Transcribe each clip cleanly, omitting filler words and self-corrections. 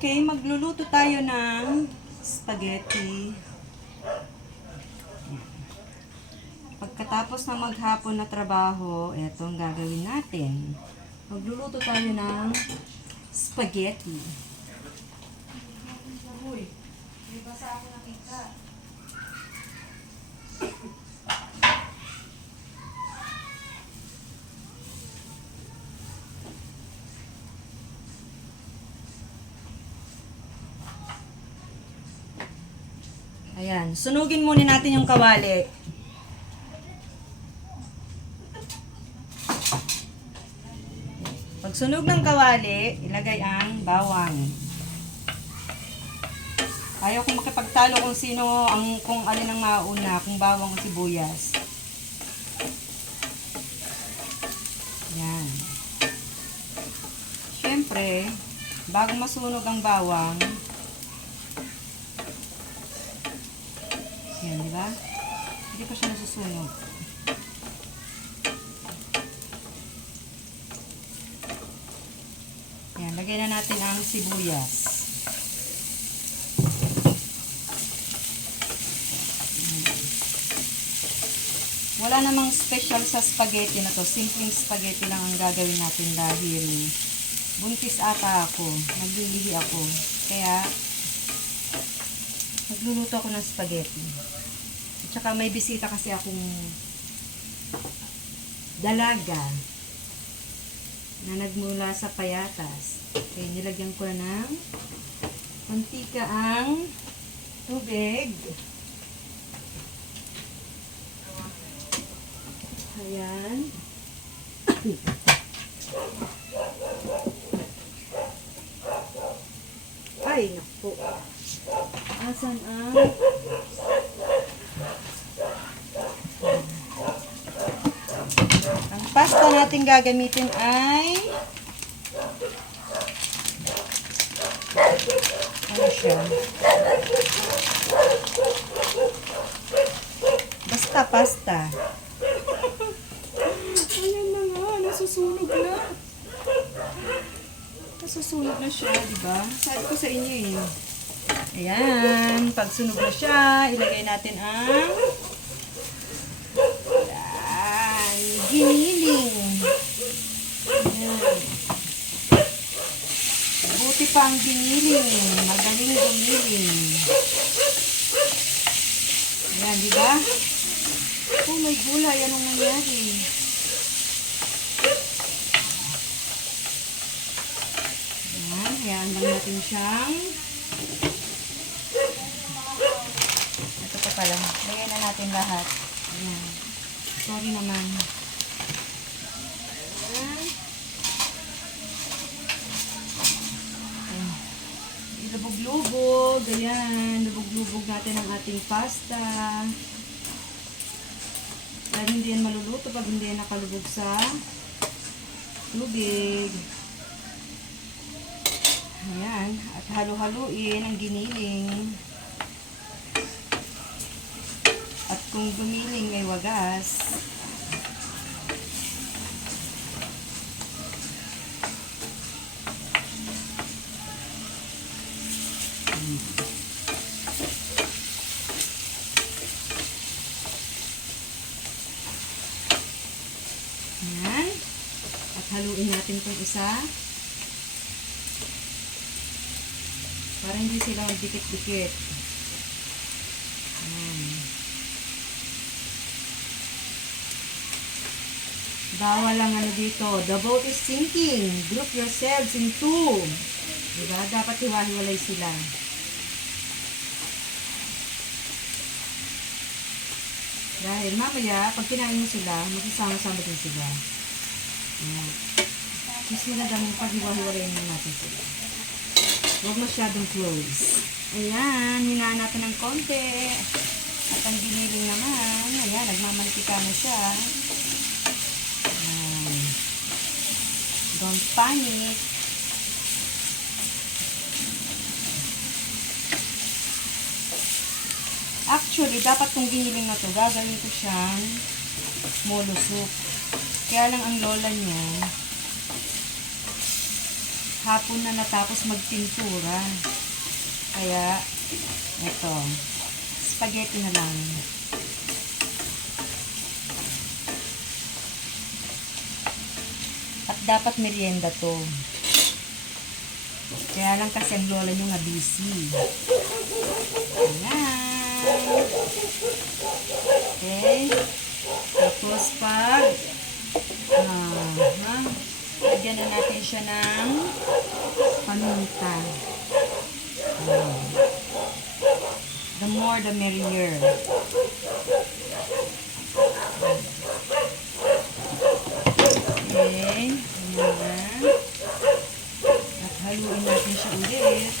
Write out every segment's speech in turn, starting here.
Okay, magluluto tayo ng spaghetti. Pagkatapos ng maghapon na trabaho, eto ang gagawin natin. Magluluto tayo ng spaghetti. Uy, may basa ako nakita. Ayan, sunugin muna natin yung kawali. Pag sunog ng kawali, ilagay ang bawang. Ayaw kong makipagtalo kung alin ang mauna, kung bawang o sibuyas. Ayan. Siyempre, bago masunog ang bawang, yan, di ba? Hindi pa siya nasusunog. Yan, lagay na natin ang sibuyas. Wala namang special sa spaghetti na to. Simpleng spaghetti lang ang gagawin natin dahil buntis ata ako. Naglilihi ako. Kaya, nagluluto ako ng spaghetti. At saka may bisita kasi akong dalaga na nagmula sa payatas. Okay, nilagyan ko na ng mantika ang tubig. Ayan. Ay, naku. Asan ang... Ang pasta natin gagamitin ay... Ano siya? Basta pasta. Ayan na nga, nasusunog na. Nasusunog na siya, diba? Sabi ko sa inyo eh. Ayan, pag sunog na siya, ilagay natin ang giniling. Ayan. Buti pa ang giniling. Magaling gumiling. Ayan, diba? Oh, may gulay. Anong nangyari? Ayan, hayaan lang natin siyang ito pa pala. Lagyan na natin lahat. Ayan. Sorry naman. Lubog-lubog. Ayan. Lubog-lubog natin ang ating pasta. Dahil hindi yan maluluto pag hindi yan nakalubog sa tubig. Ayan. At halo-haluin ang giniling. At kung gumiling ay wagas. Ayan. At haluin natin itong isa. Para hindi sila magdikit-dikit. Ayan. Bawal lang ano dito. The boat is sinking. Group yourselves in two. Diba? Dapat hiwa-hiwalay sila. Dahil mamaya, pag kinain mo sila, magsasama-sama din sila. Ayan. Mas magandang pag-hiwa-hiwalayin natin sila. Huwag masyadong close. Ayan, hinaan natin ng konti. At ang giniling naman, ayan, nagmamantika na siya. Ayan. Don't panic. Actually, dapat kung giniling na to, gagawin ko siyang molo soup. Kaya lang ang lola niya, hapon na natapos magpintura. Kaya, ito, spaghetti na lang. At dapat merienda to. Kaya lang kasi ang lola nyo nga busy. Ayan. Okay. Tapos pag lagyan na natin siya ng paminta. The more the merrier. Okay. Ayan. At haluin natin siya ulit.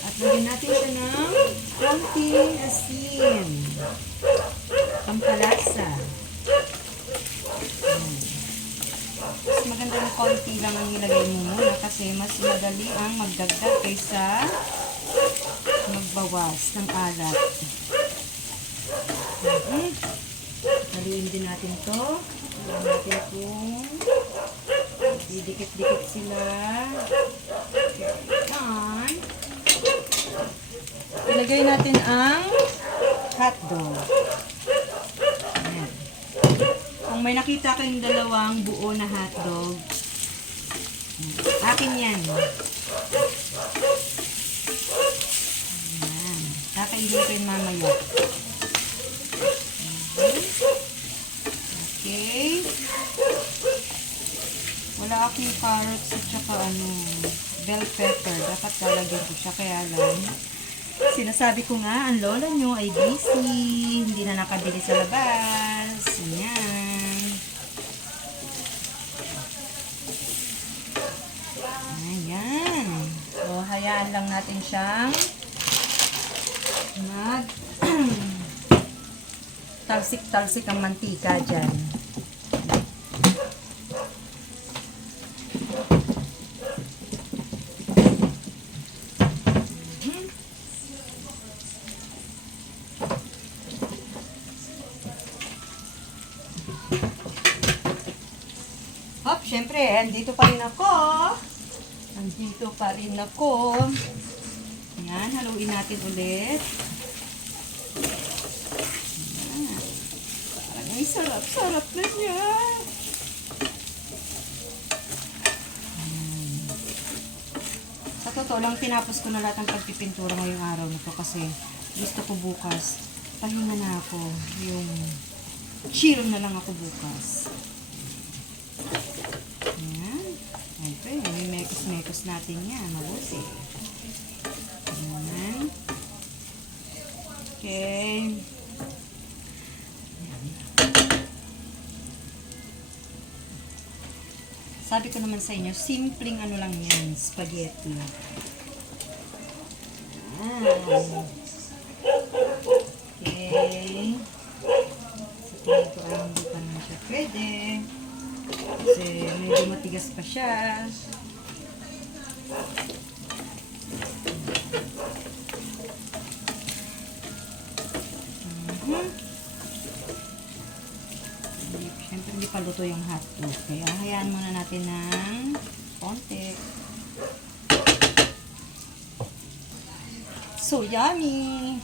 At lagyan natin siya ng konting asin. Pampalasa. Mas maganda ng konti lang ang ilagay mo muna kasi mas madali ang magdagdag kaysa magbawas ng alat. Haluin din natin to. Haluin natin kung didikit-dikit sila. Yan. Ilagay natin ang hotdog. Ayan. Kung may nakita kayong dalawang buo na hotdog, akin yan. Ayan. Kakainin ko yun mamaya. Okay. Wala akong carrots at saka bell pepper. Dapat lalagyan ko siya. Kaya lang, sinasabi ko nga, ang lola nyo ay busy. Hindi na nakabili sa labas. Ayan. Ayan. So, hayaan lang natin siyang talsik-talsik ang mantika dyan. Hop, syempre, andito pa rin ako. Andito pa rin ako. Ayan, haluin natin ulit. Ayan. Parang ay sarap-sarap na niya. Ayan. Sa totoo lang, tinapos ko na lahat ng pagpipintura ngayong araw na to kasi gusto ko bukas. Pahinga na ako. Yung chill na lang ako bukas. Ayan. Okay, may mekos-mekos natin yan. Mabuti. Ayan. Okay. Ayan. Sabi ko naman sa inyo, simpleng ano lang yan, spaghetti. Ayan. Okay. Sa tingin ko ay hindi pa naman siya pwede. Kasi medyo matigas pa siya. Siyempre hindi pa luto yung hotdog. Kaya hayaan muna natin ng konti. So yummy!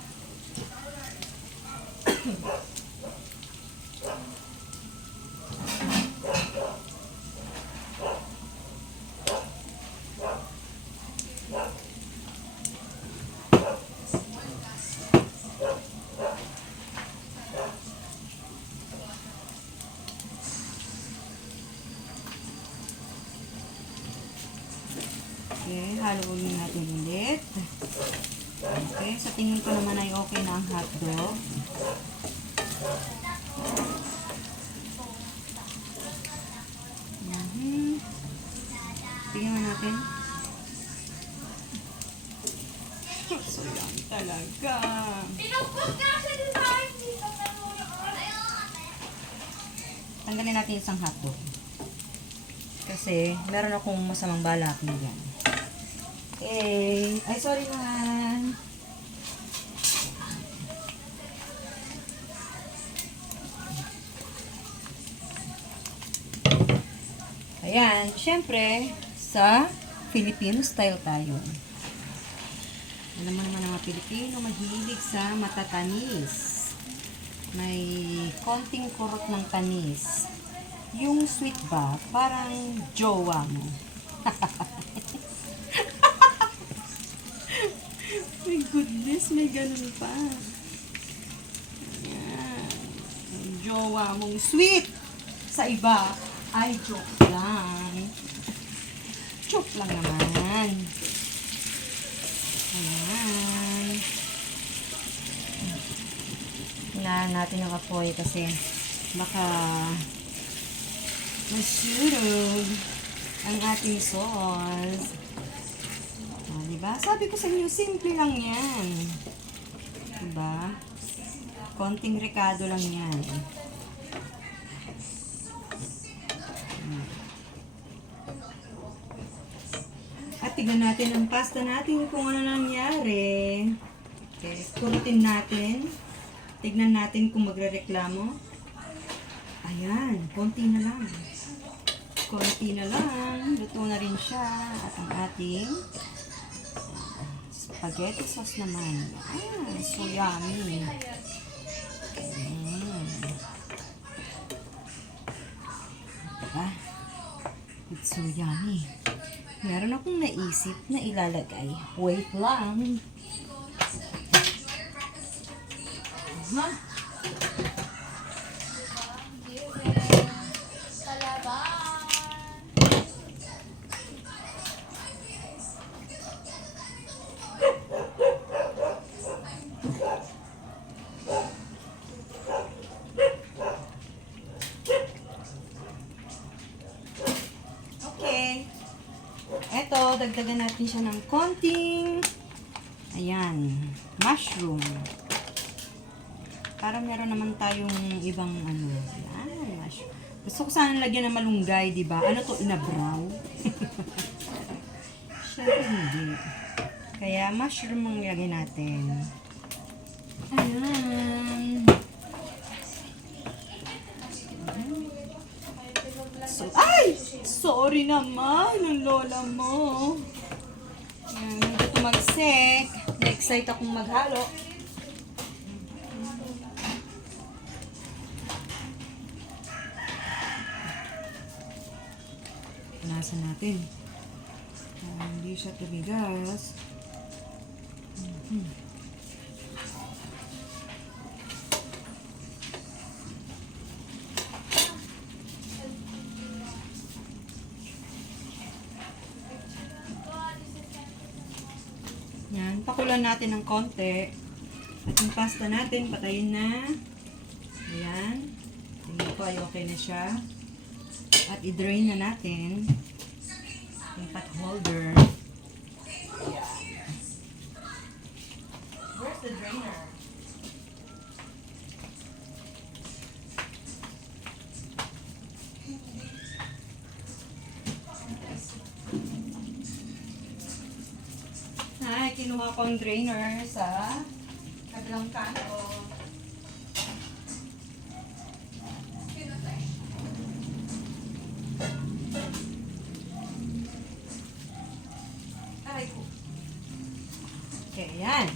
Okay, haluin natin ulit. Okay, sa tingin ko naman ay okay na ang hotdog. Tingnan natin. So yan talaga. Tanggalin natin isang hotdog. Kasi meron akong masamang balak na yan. Okay. Ay, sorry naman. Ayan, syempre, sa Filipino style tayo. Alam mo naman ang mga Pilipino, mahilig sa matatanis. May konting kurot ng tanis. Yung sweet ba, parang jowa mo. My goodness, may ganun pa. Ayan. Yung jowa mong sweet sa iba ay joke lang. Joke lang naman. Ayan. Hinaan natin yung apoy kasi baka masurog ang ating sauce. Diba? Sabi ko sa inyo, simple lang yan. Diba? Konting rekado lang yan. At tignan natin ang pasta natin kung ano nangyari. Okay, kurutin natin. Tignan natin kung magrereklamo. Ayan, konti na lang. Konti na lang. Luto na rin siya. At ang ating spaghetti sauce naman. Ayan, so yummy. Diba? It's so yummy. Meron akong naisip na ilalagay. Wait lang. Huh? Okay. Eto, dagdagan natin siya ng konting, ayan, mushroom. Para meron naman tayong ibang ano, ayan, mushroom. Gusto ko sana lagyan ng malunggay, di ba? Ano to, inabraw? Siyempre hindi. Kaya mushroom ang lagyan natin. Ayan. So, ay! Sorry naman ng lola mo. Ayan, hindi ko tumagsik. Na-excite akong maghalo. Punasan natin. Hindi siya tumigas. Yan, pakulan natin ng konti. At yung pasta natin, patayin na. Ayan. Tingnan ko ay okay na siya. At i-drain na natin yung pot holder. Ayan. Where's the drainer? Ay, kinuha ko ang drainer sa kabilang kanto. Aray ko. Okay, yan.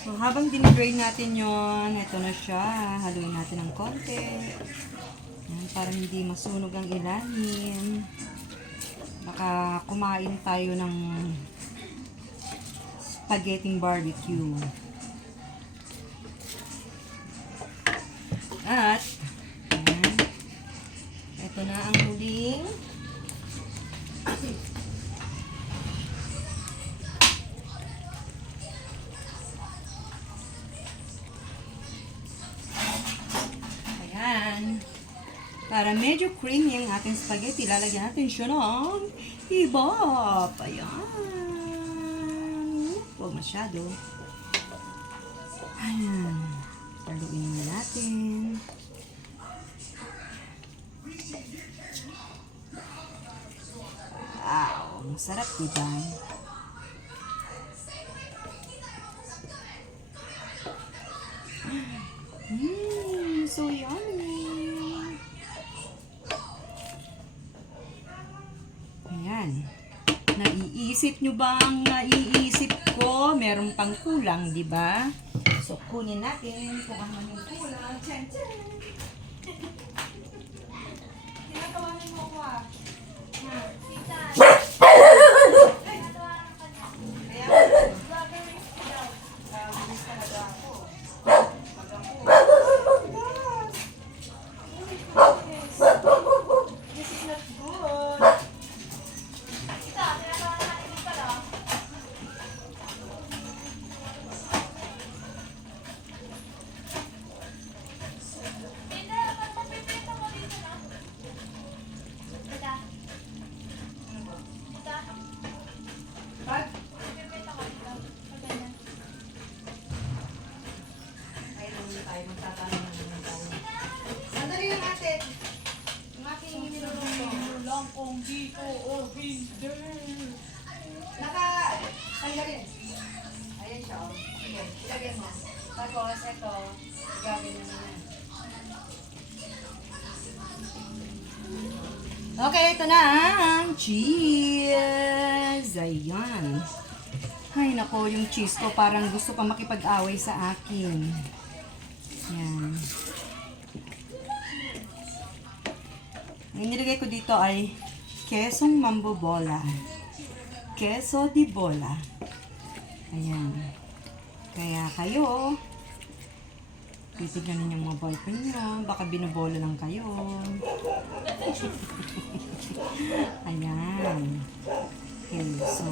So, habang dinidrain natin yon, ito na siya. Haluin natin ng konti. Yan, para hindi masunog ang ilalim. Baka kumain tayo ng spaghetti barbecue. At, ayan, ito na ang huling ayan. Para medyo creamy ang ating spaghetti, lalagyan natin siya ng hibop. Ayan. Huwag masyado. Ayan. Haluin na natin. Wow. Masarap, diba? So yummy! Ayan. Naiisip nyo ba ang naiisip ko? Meron pang kulang, di ba? So, kunin natin kung ano yung kulang. Tsan, tsan! Tinatawanan mo ako ah. Sandali lang ate. Yung aking niluluto. Lang kung dito o hindi. Tanggalin. Ayan siya oh. Sige, ilagay mo. Tapos ito, gagawin mo na. Okay, ito na ang cheese. Ayan. Ay, nako, yung cheese ko parang gusto pa makipag-away sa akin. Yan. Ang nilagay ko dito ay quesong mambobola. Queso di bola. Ayan. Kaya kayo, titignan ninyo yung mga boyfriend nyo. Baka binobola lang kayo. Ayan. Okay, so.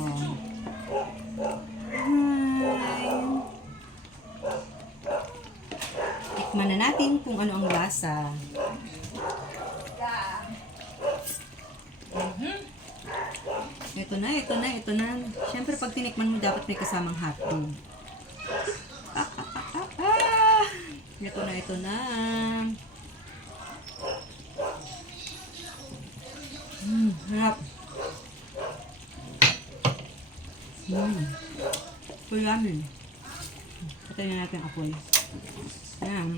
Hi. Tikman na natin kung ano ang lasa. Ito na, ito na, ito na. Siyempre, pag tinikman mo, dapat may kasamang hotdog. Ito na, ito na. Harap. Kulamin. Patayin na natin ang apoy. Ayan.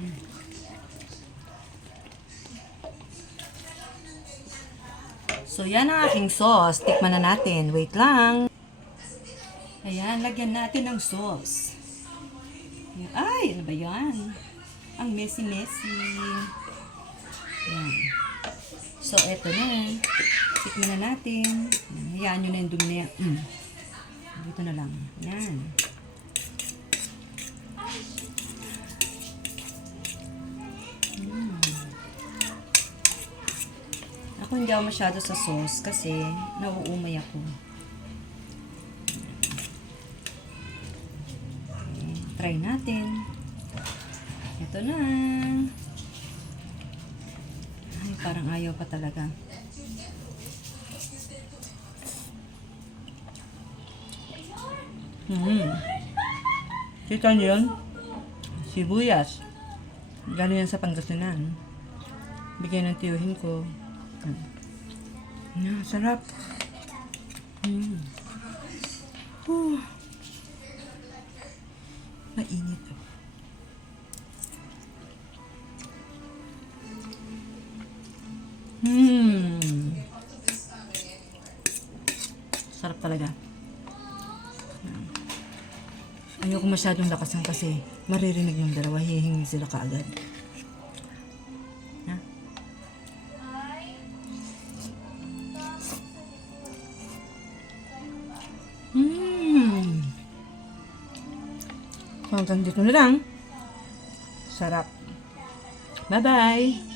So, yan ang aking sauce. Tikman na natin. Wait lang. Ayan, lagyan natin ng sauce. Ayan. Ay, ano ba yan? Ang messy-messy. Ayan. So, eto na. Tikman na natin. Hayaan nyo na yung dumi na yan. Dito na lang. Ayan. Ako hindi ako masyado sa sauce kasi nauumay ako. Okay, try natin. Ito na. Ay, parang ayaw pa talaga. Kita niyo yun? Sibuyas. Galing yan sa Pangasinan. Bigay ng tiyuhin ko. Sarap. Mainit. Sarap talaga. Ayoko masyadong lakasan kasi maririnig yung dalawa, hihingi sila kaagad. Ha? Hanggang dito na lang. Sarap. Bye-bye!